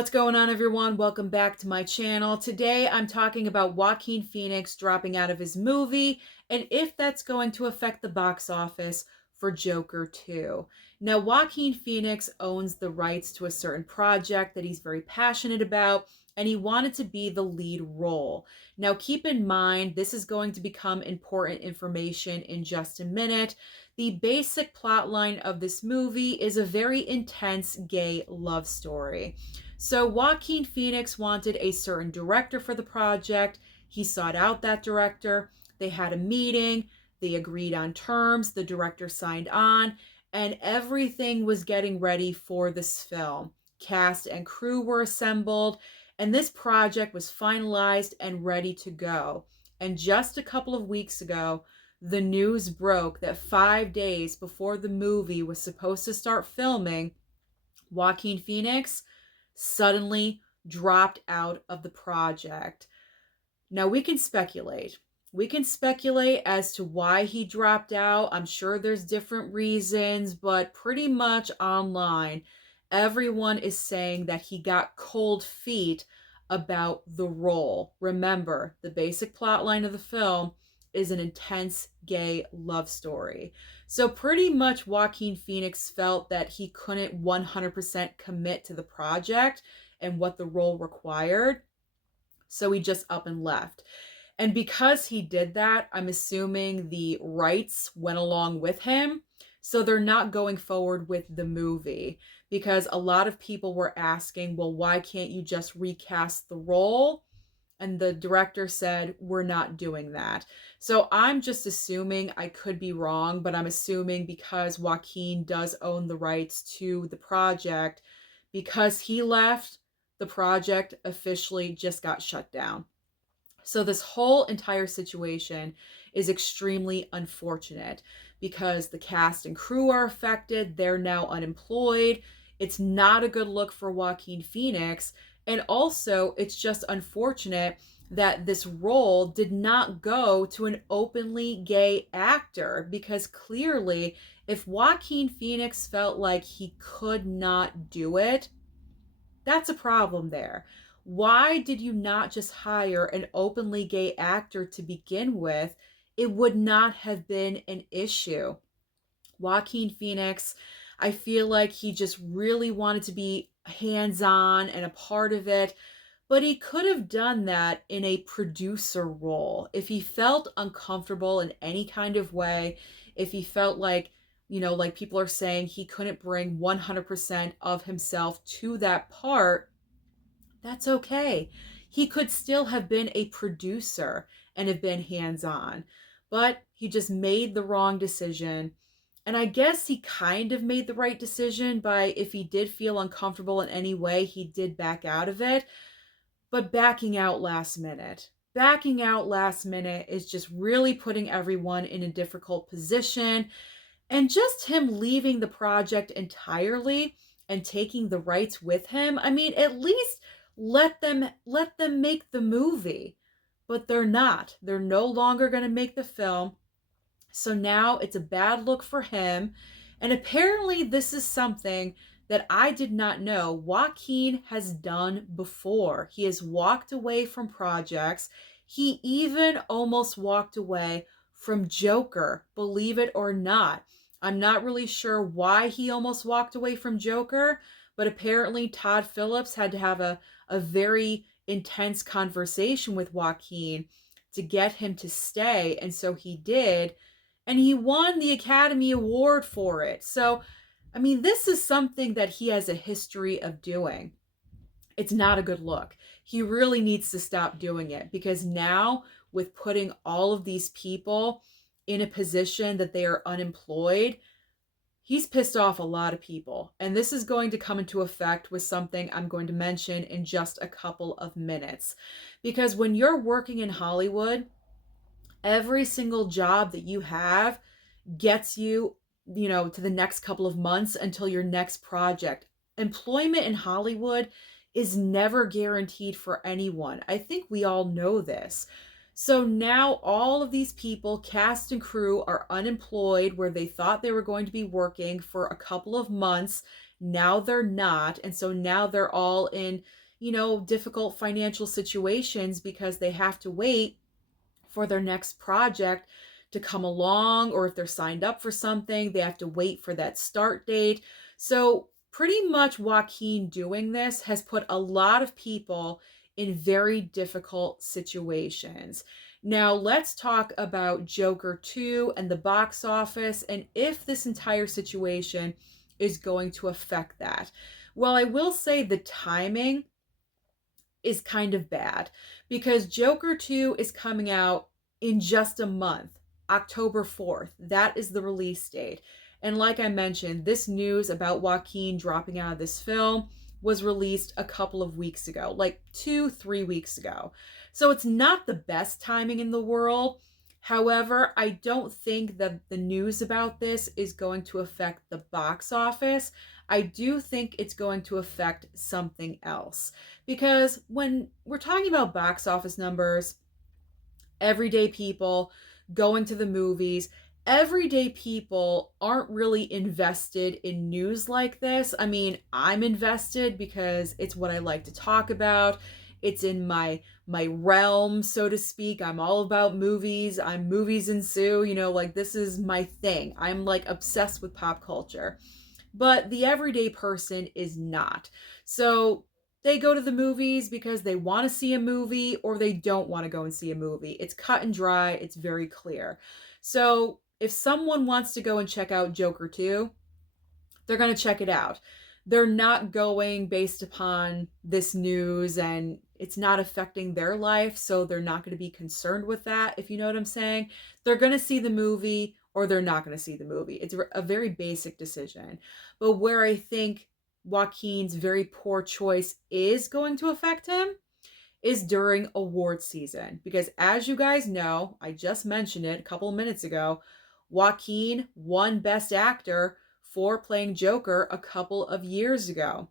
What's going on, everyone? Welcome back to my channel. Today, I'm talking about Joaquin Phoenix dropping out of his movie and if that's going to affect the box office for Joker 2. Now, Joaquin Phoenix owns the rights to a certain project that he's very passionate about, and he wanted to be the lead role. Now, keep in mind, this is going to become important information in just a minute. The basic plotline of this movie is a very intense gay love story. So Joaquin Phoenix wanted a certain director for the project. He sought out that director. They had a meeting. They agreed on terms. The director signed on, and everything was getting ready for this film. Cast and crew were assembled, and this project was finalized and ready to go. And just a couple of weeks ago, the news broke that 5 days before the movie was supposed to start filming, Joaquin Phoenix suddenly dropped out of the project. Now we can speculate. We can speculate as to why he dropped out. I'm sure there's different reasons, but pretty much online, everyone is saying that he got cold feet about the role. Remember, the basic plot line of the film is an intense gay love story. So pretty much Joaquin Phoenix felt that he couldn't 100% commit to the project and what the role required. So he just up and left. And because he did that, I'm assuming the rights went along with him. So they're not going forward with the movie because a lot of people were asking, well, why can't you just recast the role? And the director said, we're not doing that. So I'm just assuming, I could be wrong, but I'm assuming because Joaquin does own the rights to the project, because he left, the project officially just got shut down. So this whole entire situation is extremely unfortunate because the cast and crew are affected. They're now unemployed. It's not a good look for Joaquin Phoenix. And also, it's just unfortunate that this role did not go to an openly gay actor because clearly, if Joaquin Phoenix felt like he could not do it, that's a problem there. Why did you not just hire an openly gay actor to begin with? It would not have been an issue. Joaquin Phoenix, I feel like he just really wanted to be hands on and a part of it, but he could have done that in a producer role. If he felt uncomfortable in any kind of way, if he felt like, like people are saying he couldn't bring 100% of himself to that part, that's okay. He could still have been a producer and have been hands on, but he just made the wrong decision. And I guess he kind of made the right decision by if he did feel uncomfortable in any way, he did back out of it. But backing out last minute. Backing out last minute is just really putting everyone in a difficult position. And just him leaving the project entirely and taking the rights with him, I mean, at least let them make the movie. But they're not. They're no longer going to make the film. So now it's a bad look for him. And apparently, this is something that I did not know Joaquin has done before. He has walked away from projects. He even almost walked away from Joker, believe it or not. I'm not really sure why he almost walked away from Joker, but apparently Todd Phillips had to have a very intense conversation with Joaquin to get him to stay. And so he did. And he won the Academy Award for it. So, I mean, this is something that he has a history of doing. It's not a good look. He really needs to stop doing it because now, with putting all of these people in a position that they are unemployed, he's pissed off a lot of people. And this is going to come into effect with something I'm going to mention in just a couple of minutes. Because when you're working in Hollywood, every single job that you have gets you, to the next couple of months until your next project. Employment in Hollywood is never guaranteed for anyone. I think we all know this. So now all of these people, cast and crew, are unemployed where they thought they were going to be working for a couple of months. Now they're not. And so now they're all in, difficult financial situations because they have to wait for their next project to come along, or if they're signed up for something, they have to wait for that start date. So, pretty much Joaquin doing this has put a lot of people in very difficult situations. Now, let's talk about Joker 2 and the box office and if this entire situation is going to affect that. Well, I will say the timing is kind of bad because Joker 2 is coming out in just a month, October 4th. That is the release date. And like I mentioned, this news about Joaquin dropping out of this film was released a couple of weeks ago, like 2, 3 weeks ago. So it's not the best timing in the world. However, I don't think that the news about this is going to affect the box office. I do think it's going to affect something else. Because when we're talking about box office numbers, everyday people going to the movies, everyday people aren't really invested in news like this. I mean, I'm invested because it's what I like to talk about. It's in my realm, so to speak. I'm all about movies. I'm Movies&Sue, like this is my thing. I'm like obsessed with pop culture. But the everyday person is not. So they go to the movies because they want to see a movie or they don't want to go and see a movie. It's cut and dry, it's very clear. So if someone wants to go and check out Joker 2, they're going to check it out. They're not going based upon this news and it's not affecting their life, so they're not going to be concerned with that, if you know what I'm saying. They're going to see the movie or they're not going to see the movie. It's a very basic decision. But where I think Joaquin's very poor choice is going to affect him is during award season. Because as you guys know, I just mentioned it a couple of minutes ago, Joaquin won Best Actor for playing Joker a couple of years ago.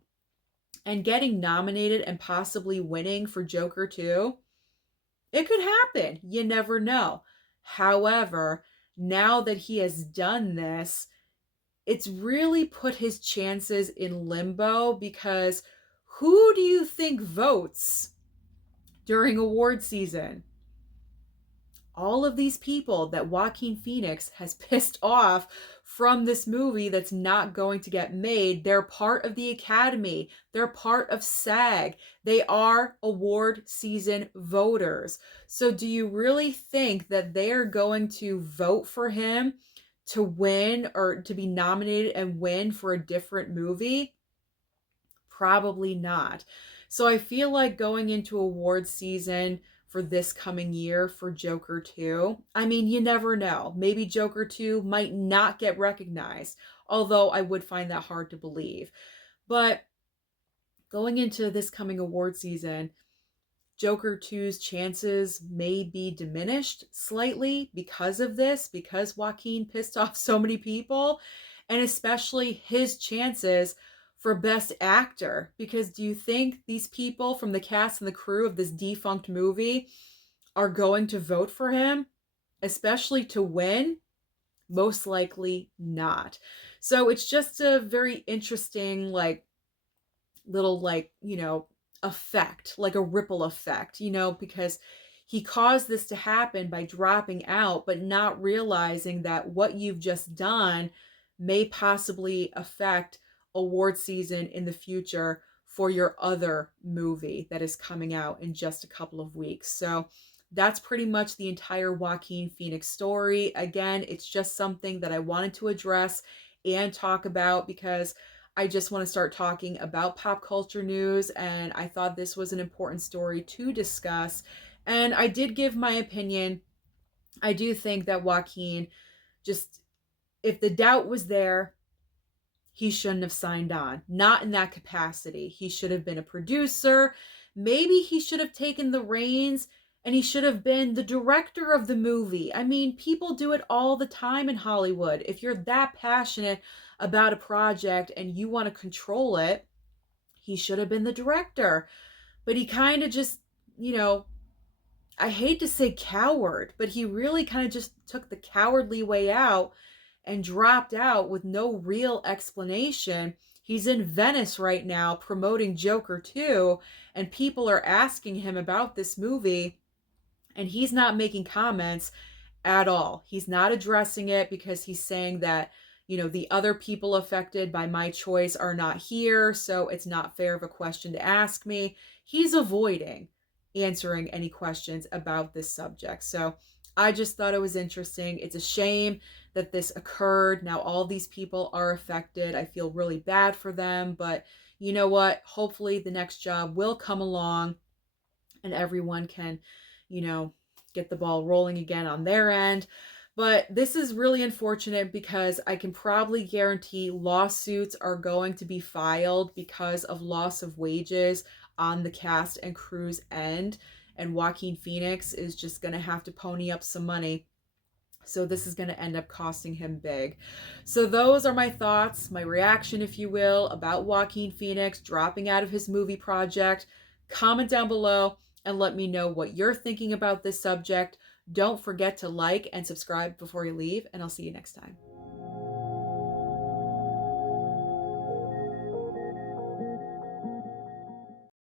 And getting nominated and possibly winning for Joker 2, it could happen. You never know. However, now that he has done this, it's really put his chances in limbo because who do you think votes during award season? All of these people that Joaquin Phoenix has pissed off from this movie that's not going to get made. They're part of the Academy. They're part of SAG. They are award season voters. So do you really think that they're going to vote for him to win or to be nominated and win for a different movie? Probably not. So I feel like going into award season for this coming year for Joker 2, I mean, you never know. Maybe Joker 2 might not get recognized, although I would find that hard to believe. But going into this coming award season, Joker 2's chances may be diminished slightly because of this, because Joaquin pissed off so many people, and especially his chances for Best Actor. Because do you think these people from the cast and the crew of this defunct movie are going to vote for him, especially to win? Most likely not. So it's just a very interesting, little effect, like a ripple effect, because he caused this to happen by dropping out but not realizing that what you've just done may possibly affect award season in the future for your other movie that is coming out in just a couple of weeks. So that's pretty much the entire Joaquin Phoenix story. Again, it's just something that I wanted to address and talk about because I just want to start talking about pop culture news, and I thought this was an important story to discuss. And I did give my opinion. I do think that Joaquin, just if the doubt was there, he shouldn't have signed on. Not in that capacity. He should have been a producer. Maybe he should have taken the reins and he should have been the director of the movie. I mean, people do it all the time in Hollywood. If you're that passionate about a project and you want to control it, he should have been the director. But he kind of just, I hate to say coward, but he really kind of just took the cowardly way out and dropped out with no real explanation. He's in Venice right now promoting Joker 2, and people are asking him about this movie, and he's not making comments at all. He's not addressing it because he's saying that, the other people affected by my choice are not here, so it's not fair of a question to ask me. He's avoiding answering any questions about this subject. So I just thought it was interesting. It's a shame that this occurred. Now all these people are affected. I feel really bad for them, but you know what? Hopefully the next job will come along and everyone can, you know, get the ball rolling again on their end. But this is really unfortunate because I can probably guarantee lawsuits are going to be filed because of loss of wages on the cast and crew's end. And Joaquin Phoenix is just going to have to pony up some money. So this is going to end up costing him big. So those are my thoughts, my reaction, if you will, about Joaquin Phoenix dropping out of his movie project. Comment down below and let me know what you're thinking about this subject. Don't forget to like and subscribe before you leave, and I'll see you next time.